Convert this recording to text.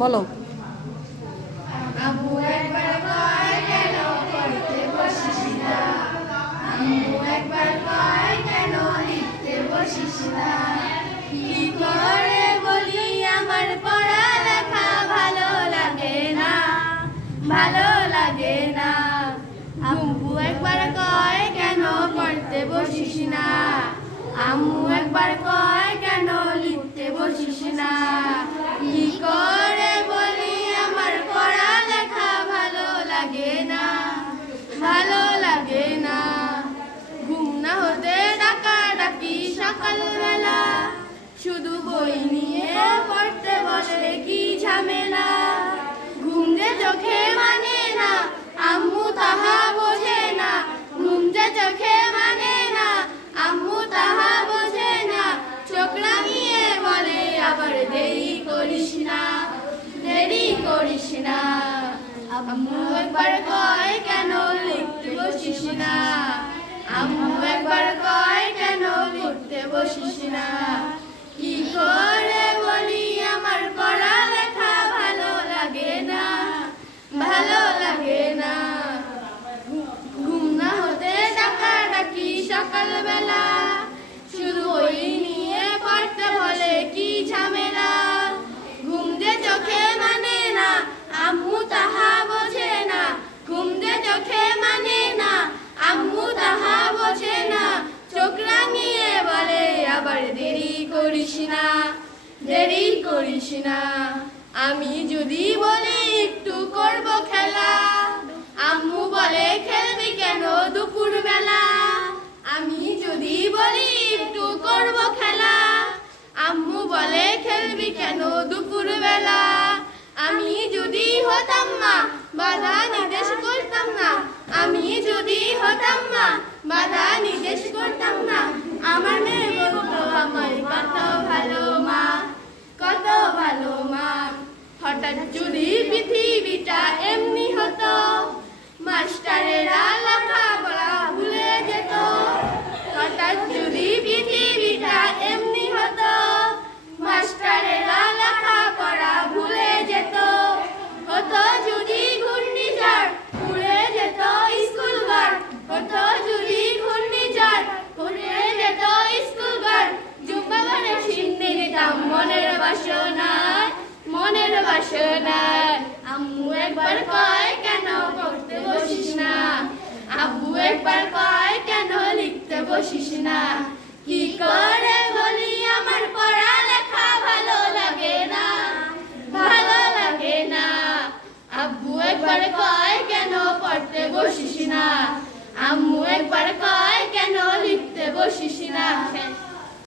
বলো। আম্মু একবার কয় কেন পড়তে বসিস না, আম্মু একবার কয় কেন লিখতে বসিস না, কি করে বলি আমার পড়ালেখা ভালো লাগে না, ভালো লাগে না। আম্মু একবার কয় কেন পড়তে বসিস না, আম্মু একবার কয় কেন লিখতে বসিস না, কি করে বলি আমার পড়ালেখা ভালো লাগে না, ভালো লাগে না। ঘুম না হতে ডাকাডাকি সকালবেলা, শুধু বই নিয়ে পড়তে বসে কি ঝামেলা। ঘুম যে চোখে মানে না আম্মু তাহা বোঝে না, ঘুম যে চোখে মানে না আম্মু তাহা বোঝে না। চোখ রাঙিয়ে বলে আবার দেরি করিস না, দেরি করিস না। আম্মু একবার কয় কেন লিখতে বসিস না, আম্মু একবার কয় কেন লিখতে বসিস না, কি করে বলি আমার পড়ালেখা ভালো লাগে না, ভালো লাগে না। ঘুম না হতে ডাকাডাকি সকালবেলা, শুধু বই নিয়ে পড়তে বলে কি ঝামেলা। ঘুম যে চোখে মানে না আম্মু তাহা বোঝে না, ঘুম যে চোখে মানে না আম্মু তাহা বোঝে না। চোখ রাঙিয়ে বলে আবার দেরি করিস না, দেরি করিস না। আমি যদি বলি একটু করব খেলা, আম্মু বলে খেলবি কেন দুপুর বেলা। আমি যদি বলি একটু করব খেলা, আম্মু বলে খেলবি কেন দুপুর বেলা। আমি যদি হতাম মা বাধা নির্দেশ করতাম না, আমি যদি হতাম মা বাধা নির্দেশ করতাম না। আমার মেয়ে বলতো আমায় কত ভালো মা, কত ভালো মা। হঠাৎ যদি পৃথিবীটা এমনি হতো, মাস্টারেরা লেখাপড়া ভুলে যেত। হঠাৎ যদি পৃথিবীটা এমনি হতো, মাস্টারেরা লেখাপড়া ভুলে যেত। হতো যদি ঘূর্ণিঝড় উড়ে যেত স্কুল ঘর, হতো যদি ঘূর্ণিঝড় উড়ে যেত স্কুল ঘর। জুম্মা ঘরে শিখতে যেতাম মনের বাসনায়, মনের বাসনায়। আম্মু একবার কয় কেন পড়তে বসিস না, আব্বু একবার কয় কেন লিখতে বসিস না, কি করে বলি আমার পড়ালেখা ভালো লাগে না, ভালো লাগে না। আব্বু একবার কয় কেন পড়তে বসিস না, আম্মু একবার কয়